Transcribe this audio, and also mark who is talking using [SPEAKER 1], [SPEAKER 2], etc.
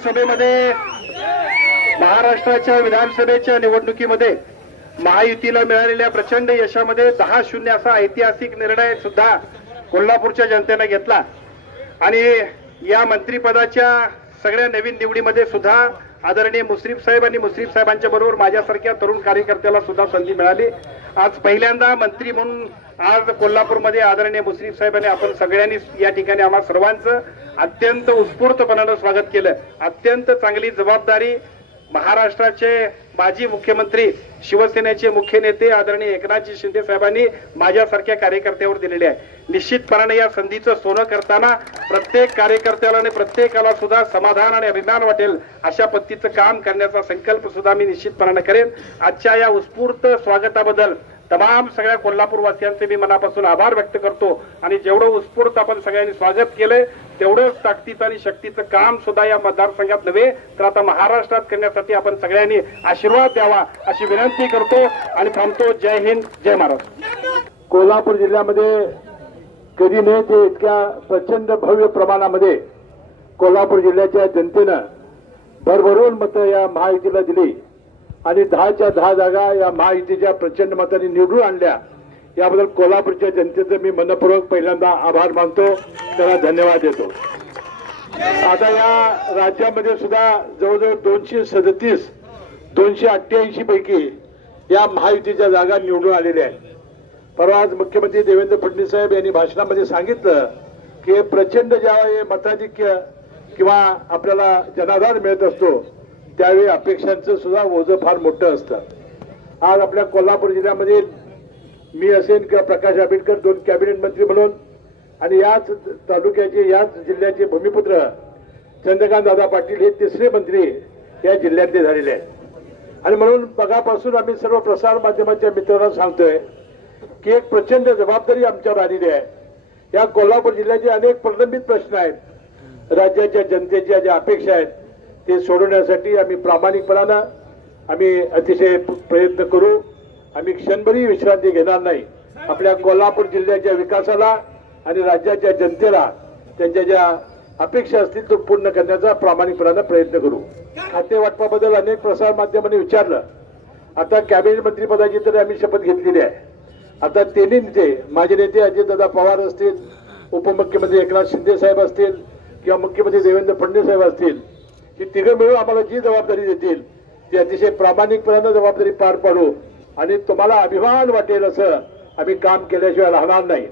[SPEAKER 1] विधानसभेमध्ये महाराष्ट्राच्या विधानसभेच्या निवडणुकीमध्ये महायुतीला मिळालेल्या प्रचंड यशामध्ये दहा शून्य असा ऐतिहासिक निर्णय सुद्धा कोल्हापूरच्या जनतेनं घेतला. आणि या मंत्रिपदाच्या सगळ्या नवीन निवडीमध्ये सुद्धा आदरणीय मुश्रीफ साहेब आणि मुश्रीफ साहेबांच्या बरोबर माझ्यासारख्या तरुण कार्यकर्त्याला सुद्धा संधी मिळाली. आज पहिल्यांदा मंत्री म्हणून आज कोल्हापूरमध्ये आदरणीय मुश्रीफ साहेबांनी आपण सगळ्यांनी या ठिकाणी आम्हा सर्वांचं अत्यंत उत्स्फूर्तपणानं स्वागत केलं. अत्यंत चांगली जबाबदारी महाराष्ट्राचे माजी मुख्यमंत्री शिवसेनेचे मुख्य नेते आदरणीय एकनाथजी शिंदे साहेबांनी माझ्यासारख्या कार्यकर्त्यावर दिलेले आहे. निश्चितपणाने या संधीचं सोनं करताना प्रत्येक कार्यकर्त्याला आणि प्रत्येकाला सुद्धा समाधान आणि अभिमान वाटेल अशा पद्धतीचं काम करण्याचा संकल्प सुद्धा मी निश्चितपणाने करेन. आजच्या या उत्स्फूर्त स्वागताबद्दल तमाम सगळ्या कोल्हापूरवासियांचे मी मनापासून आभार व्यक्त करतो आणि जेवढं उत्स्फूर्त आपण सगळ्यांनी स्वागत केलंय तेवढंच ताकदीचं आणि शक्तीचं काम सुद्धा या मतदारसंघात नव्हे तर आता महाराष्ट्रात करण्यासाठी आपण सगळ्यांनी आशीर्वाद द्यावा अशी विनंती करतो आणि थांबतो. जय हिंद जय महाराष्ट्र.
[SPEAKER 2] कोल्हापूर जिल्ह्यामध्ये कधी नाही ते इतक्या प्रचंड भव्य प्रमाणामध्ये कोल्हापूर जिल्ह्याच्या जनतेनं भरभरून मतं या महायुतीला दिली. आणि दहाच्या दहा जागा या महायुतीच्या प्रचंड मताने निवडून आणल्या. याबद्दल कोल्हापूरच्या जनतेचं मी मनपूर्वक पहिल्यांदा आभार मानतो. त्याला धन्यवाद देतो. आता या राज्यामध्ये सुद्धा जवळजवळ दोनशे सदतीस दोनशे अठ्ठ्याऐंशी पैकी या महायुतीच्या जागा निवडून आलेल्या आहेत. परवा आज मुख्यमंत्री देवेंद्र फडणवीस साहेब यांनी भाषणामध्ये सांगितलं की हे प्रचंड ज्या हे मताधिक्य किंवा आपल्याला जनाधार मिळत असतो त्यावेळी अपेक्षांचं सुद्धा ओझं फार मोठं असतं. आज आपल्या कोल्हापूर जिल्ह्यामध्ये मी असेन किंवा प्रकाश आंबेडकर दोन कॅबिनेट मंत्री म्हणून आणि याच तालुक्याचे याच जिल्ह्याचे भूमिपुत्र चंद्रकांत दादा पाटील हे तिसरे मंत्री या जिल्ह्यातले झालेले आहेत. आणि म्हणून बघापासून आम्ही सर्व प्रसार माध्यमांच्या मित्रांना सांगतोय की एक प्रचंड जबाबदारी आमच्यावर आलेली आहे. या कोल्हापूर जिल्ह्याचे अनेक प्रलंबित प्रश्न आहेत. राज्याच्या जनतेच्या ज्या अपेक्षा आहेत ते सोडवण्यासाठी आम्ही प्रामाणिकपणानं आम्ही अतिशय प्रयत्न करू. आम्ही क्षणभरही विश्रांती घेणार नाही. आपल्या कोल्हापूर जिल्ह्याच्या विकासाला आणि राज्याच्या जनतेला त्यांच्या ज्या अपेक्षा असतील तो पूर्ण करण्याचा प्रामाणिकपणानं प्रयत्न करू. खाते वाटपाबद्दल अनेक प्रसार माध्यमांनी विचारलं. आता कॅबिनेट मंत्रीपदाची तर आम्ही शपथ घेतलेली आहे. आता तिन्ही नेते माझे नेते अजितदादा पवार असतील उपमुख्यमंत्री एकनाथ शिंदे साहेब असतील किंवा मुख्यमंत्री देवेंद्र फडणवीस साहेब असतील ही तिघं मिळून आम्हाला जी जबाबदारी देतील ती अतिशय प्रामाणिकपणानं जबाबदारी पार पाडू. आणि तुम्हाला अभिमान वाटेल असं आम्ही काम केल्याशिवाय राहणार नाही.